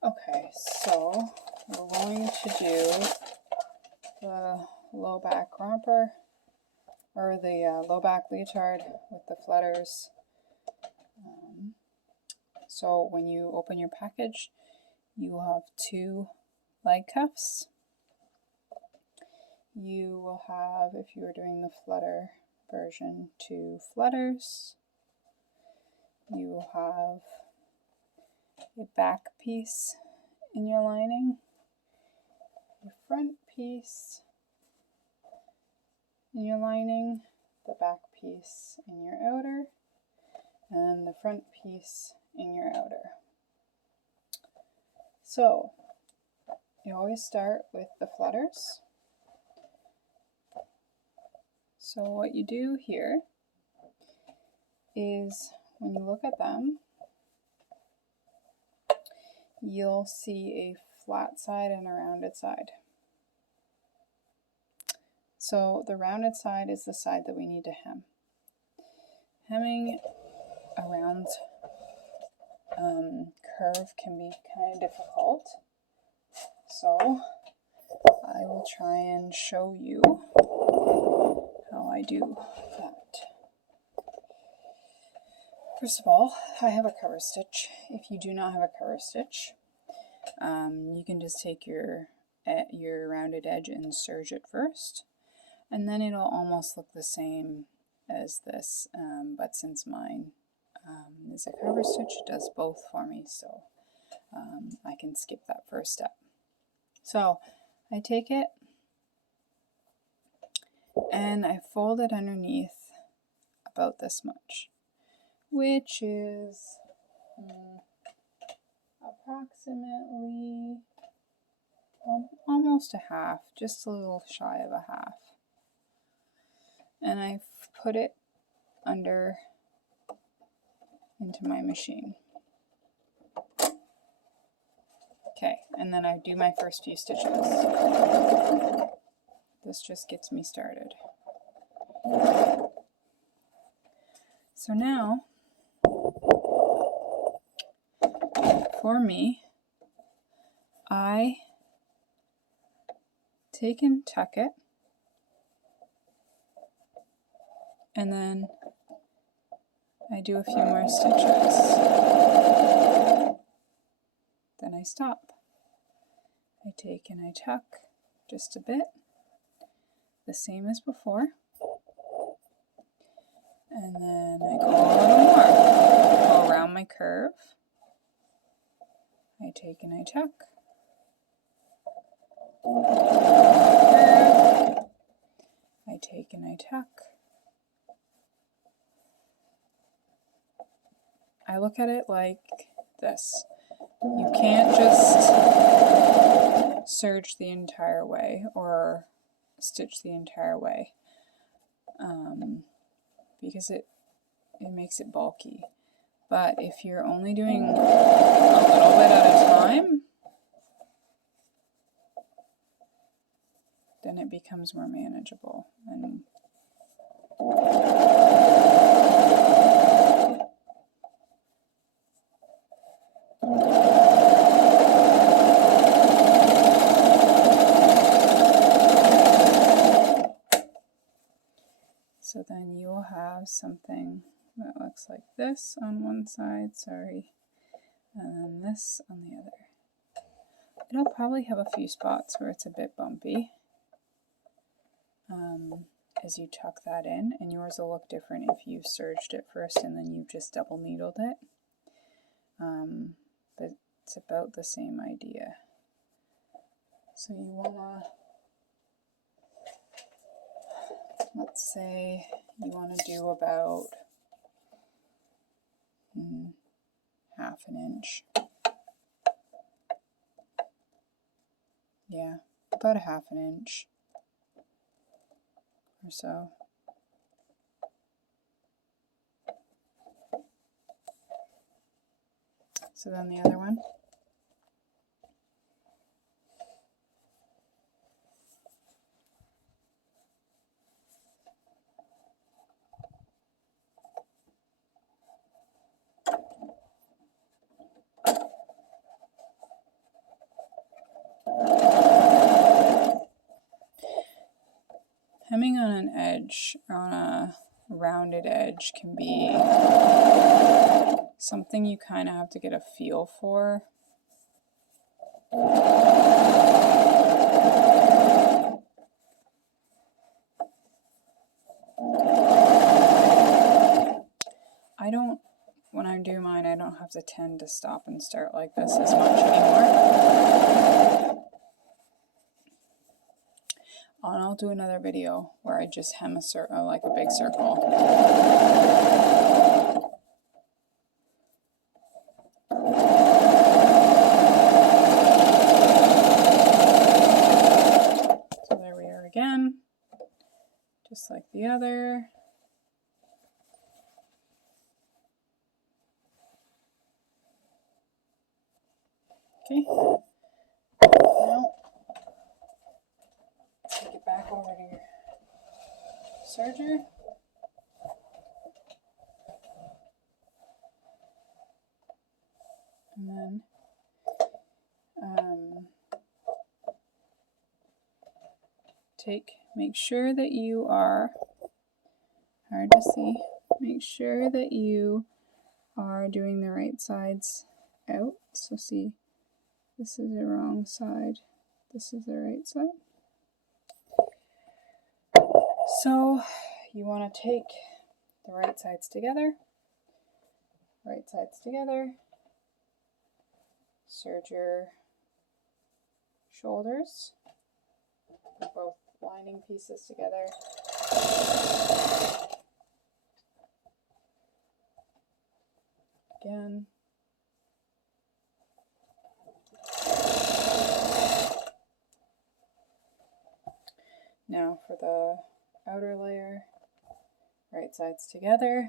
Okay, so we're going to do the low back romper, or the low back leotard with the flutters. So when you open your package, you will have 2 leg cuffs. You will have, if you were doing the flutter version, 2 flutters. You will have a back piece in your lining, your front piece in your lining, the back piece in your outer, and the front piece in your outer. So you always start with the flutters. So what you do here is, when you look at them, you'll see a flat side and a rounded side. So the rounded side is the side that we need to hem. Hemming a round curve can be kind of difficult, so I will try and show you how I do that. First of all, I have a cover stitch. If you do not have a cover stitch, you can just take your rounded edge and serge it first, and then it'll almost look the same as this, but since mine is a cover stitch, it does both for me, so I can skip that first step. So I take it and I fold it underneath about this much, which is approximately almost a half, just a little shy of a half. And I put it under into my machine. Okay, and then I do my first few stitches. This just gets me started. So now, for me, I take and tuck it, and then I do a few more stitches. Then I stop. I take and I tuck just a bit, the same as before. And then I go a little more. Go around my curve. I take and I tuck. Curve. I take and I tuck. I look at it like this. You can't just serge the entire way or stitch the entire way, because it makes it bulky. But if you're only doing a little bit at a time, then it becomes more manageable. And so then you will have something that looks like this on one side, sorry, and then this on the other. It'll probably have a few spots where it's a bit bumpy as you tuck that in, and yours will look different if you've serged it first and then you've just double needled it. But it's about the same idea. So you wanna, let's say you want to do about half an inch. Yeah, about a half an inch or so. So then the other one. hemming on an edge, on a rounded edge, can be something you kind of have to get a feel for. When I do mine, I don't have to tend to stop and start like this as much anymore. And I'll do another video where I just hem a circle, like a big circle. So there we are again, just like the other. Okay, now take it back over to your serger. And then make sure that you are, hard to see, make sure that you are doing the right sides out. So see, this is the wrong side, this is the right side. So you want to take the right sides together, serge your shoulders, put both lining pieces together. Again. Now for the outer layer, right sides together.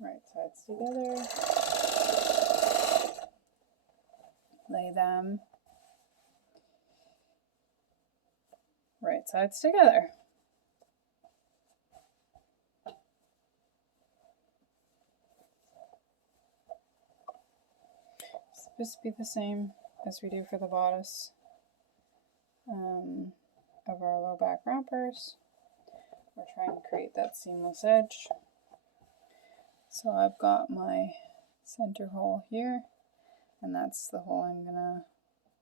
Right sides together. Lay them. Right sides together. It's supposed to be the same as we do for the bodice of our low back rompers. We're trying to create that seamless edge. So I've got my center hole here, and that's the hole I'm gonna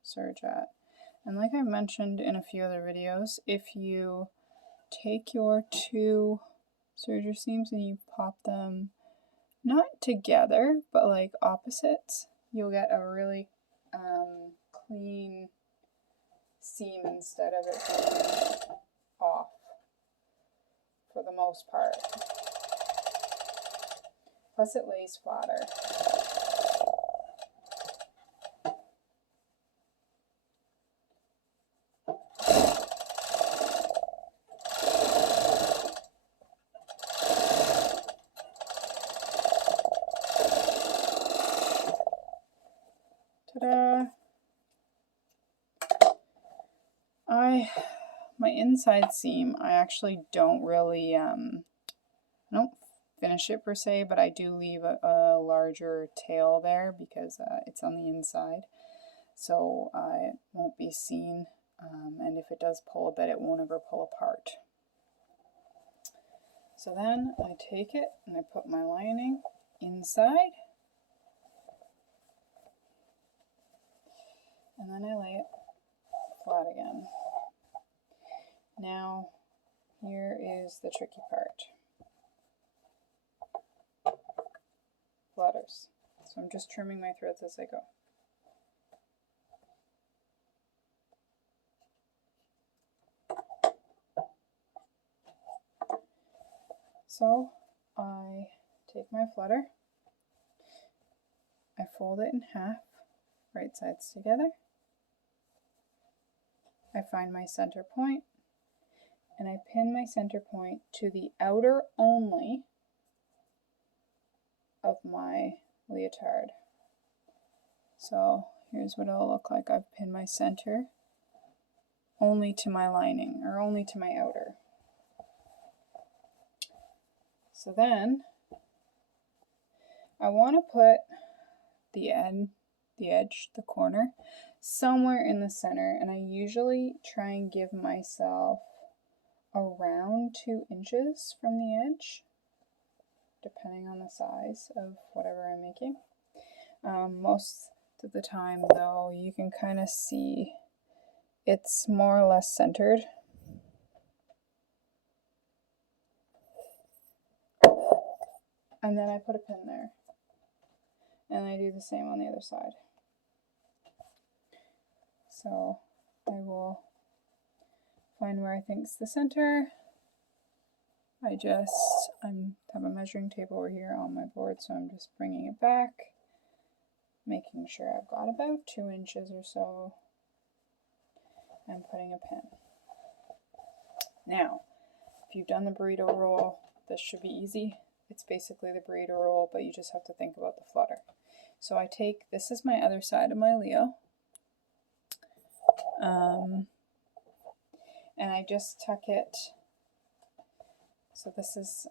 serge at. And like I mentioned in a few other videos, if you take your two serger seams and you pop them not together, but like opposites, you'll get a really clean seam instead of it being off for the most part. Plus it lays flatter. Ta-da! My inside seam, I actually don't really, I don't finish it per se, but I do leave a larger tail there because it's on the inside, so it won't be seen, and if it does pull a bit, it won't ever pull apart. So then I take it and I put my lining inside, and then I lay it flat again. Now, here is the tricky part. Flutters. So I'm just trimming my threads as I go. So I take my flutter, I fold it in half, right sides together, I find my center point, and I pin my center point to the outer only of my leotard. So here's what it'll look like. I've pinned my center only to my lining, or only to my outer. So then I want to put the edge, the corner, somewhere in the center, and I usually try and give myself around 2 inches from the edge, depending on the size of whatever I'm making. Most of the time though, you can kind of see it's more or less centered. And then I put a pin there. And I do the same on the other side. So I will find where I think is the center. I have a measuring tape over here on my board, so I'm just bringing it back, making sure I've got about 2 inches or so, and putting a pin. Now, if you've done the burrito roll, this should be easy. It's basically the burrito roll, but you just have to think about the flutter. So I take, this is my other side of my Leo, and I just tuck it, so this is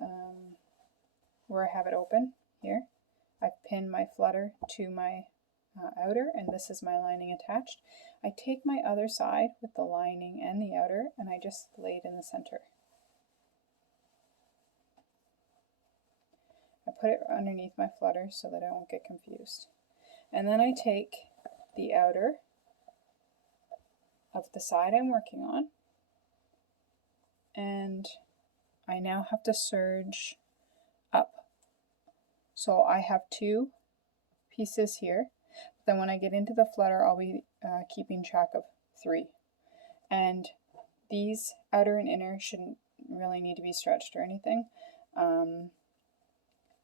where I have it open here. I pin my flutter to my outer, and this is my lining attached. I take my other side with the lining and the outer, and I just lay it in the center. I put it underneath my flutter so that I won't get confused. And then I take the outer of the side I'm working on, and I now have to serge up. So I have 2 pieces here. Then when I get into the flutter, I'll be keeping track of 3. And these outer and inner shouldn't really need to be stretched or anything.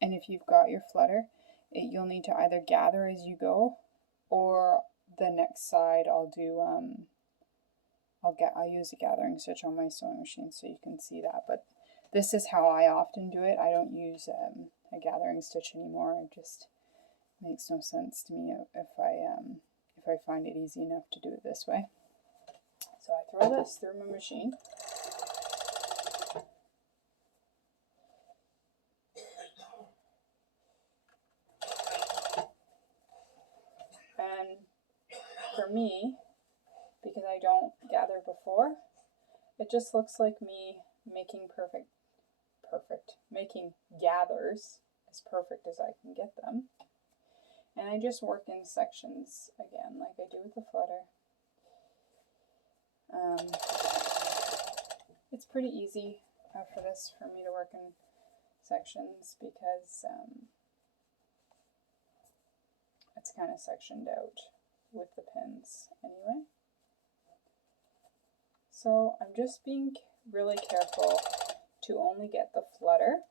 And if you've got your flutter, you'll need to either gather as you go, or the next side I'll do, I'll use a gathering stitch on my sewing machine so you can see that. But this is how I often do it. I don't use a gathering stitch anymore. It just makes no sense to me if I find it easy enough to do it this way. So I throw this through my machine. And for me, because I don't gather before, it just looks like me making making gathers as perfect as I can get them. And I just work in sections again, like I do with the flutter. It's pretty easy for this for me to work in sections because it's kind of sectioned out with the pins anyway. So I'm just being really careful to only get the flutter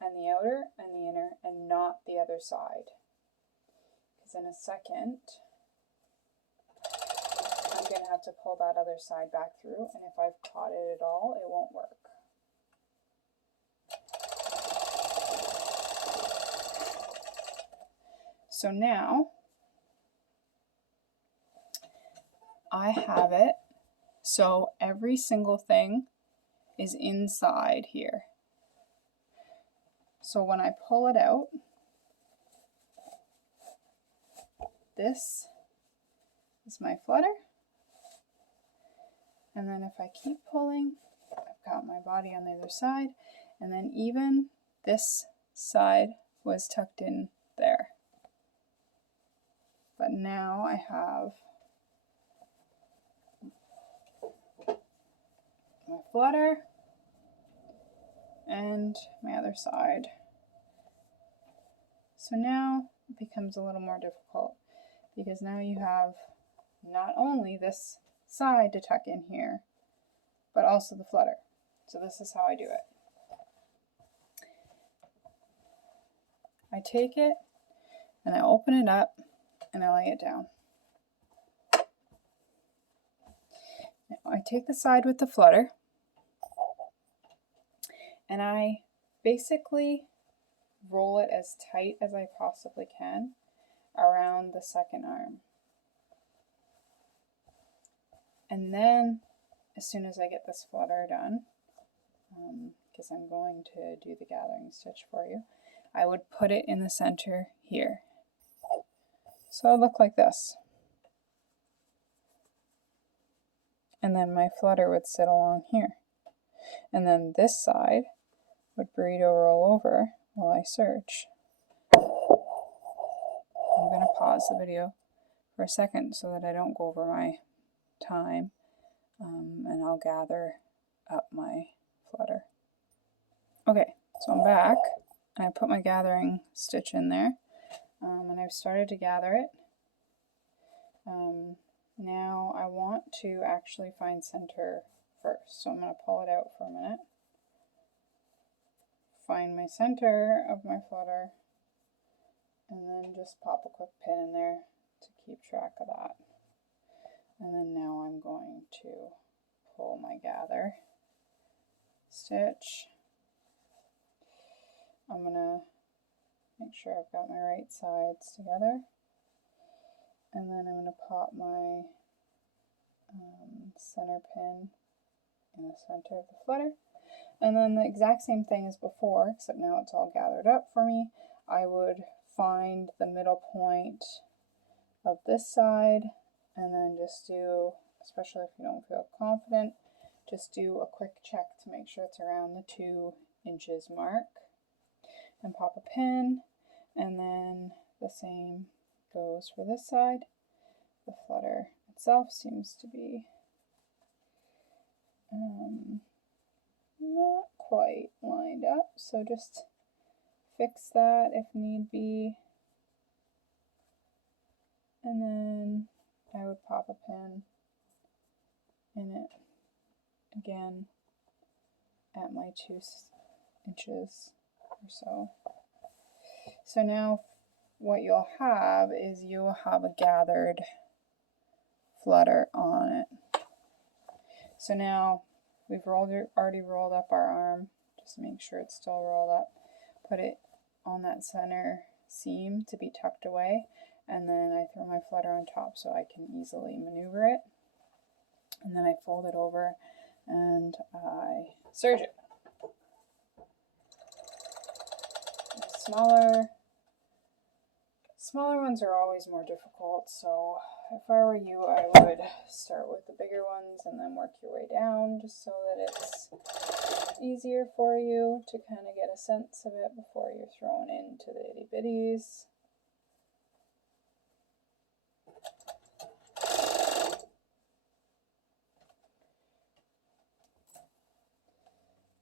and the outer and the inner and not the other side. Because in a second, I'm going to have to pull that other side back through, and if I've caught it at all, it won't work. So now I have it, so every single thing is inside here. So when I pull it out, this is my flutter. And then if I keep pulling, I've got my body on the other side, and then even this side was tucked in there. But now I have my flutter and my other side. So now it becomes a little more difficult because now you have not only this side to tuck in here, but also the flutter. So this is how I do it. I take it and I open it up and I lay it down. Now I take the side with the flutter and I basically roll it as tight as I possibly can around the second arm. And then as soon as I get this flutter done, because I'm going to do the gathering stitch for you, I would put it in the center here. So it'll look like this. And then my flutter would sit along here. And then this side would burrito roll over while I serge. I'm going to pause the video for a second so that I don't go over my time, and I'll gather up my flutter. Okay, so I'm back. I put my gathering stitch in there, and I've started to gather it. Now I want to actually find center first, so I'm going to pull it out for a minute. Find my center of my flutter, and then just pop a quick pin in there to keep track of that. And then now I'm going to pull my gather stitch. I'm going to make sure I've got my right sides together, and then I'm going to pop my center pin in the center of the flutter. And then the exact same thing as before, except now it's all gathered up for me. I would find the middle point of this side, and then just do, especially if you don't feel confident, just do a quick check to make sure it's around the 2 inches mark, and pop a pin. And then the same goes for this side. The flutter itself seems to be not quite lined up, so just fix that if need be. And then I would pop a pin in it again at my 2 inches or so. So now what you'll have is you'll have a gathered flutter on it. So now we've already rolled up our arm, just to make sure it's still rolled up. Put it on that center seam to be tucked away, and then I throw my flutter on top so I can easily maneuver it. And then I fold it over and I serge it. Smaller ones are always more difficult, so if I were you, I would start with the bigger ones and then work your way down, just so that it's easier for you to kind of get a sense of it before you're thrown into the itty bitties.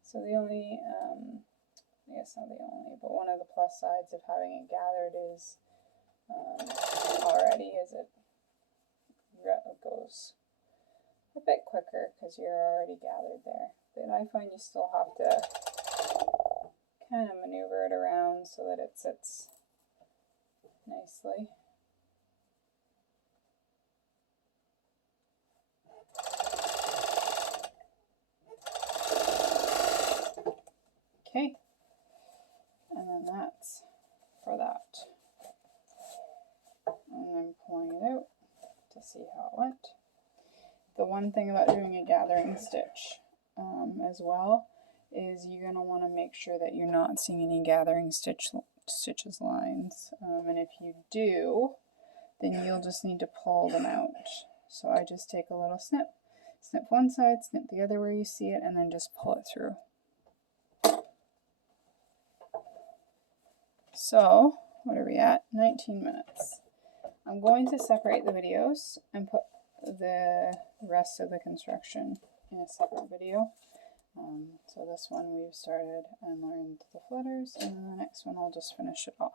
So the only, I guess not the only, but one of the plus sides of having it gathered is already is it goes a bit quicker because you're already gathered there. But I find you still have to kind of maneuver it around so that it sits nicely. Okay, and then that's for that. And I'm pulling it out to see how it went. The one thing about doing a gathering stitch as well is you're going to want to make sure that you're not seeing any gathering stitches lines. And if you do, then you'll just need to pull them out. So I just take a little snip one side, snip the other where you see it, and then just pull it through. So, what are we at? 19 minutes. I'm going to separate the videos and put the rest of the construction in a separate video. So this one we've started and learned the flutters, and then the next one I'll just finish it off.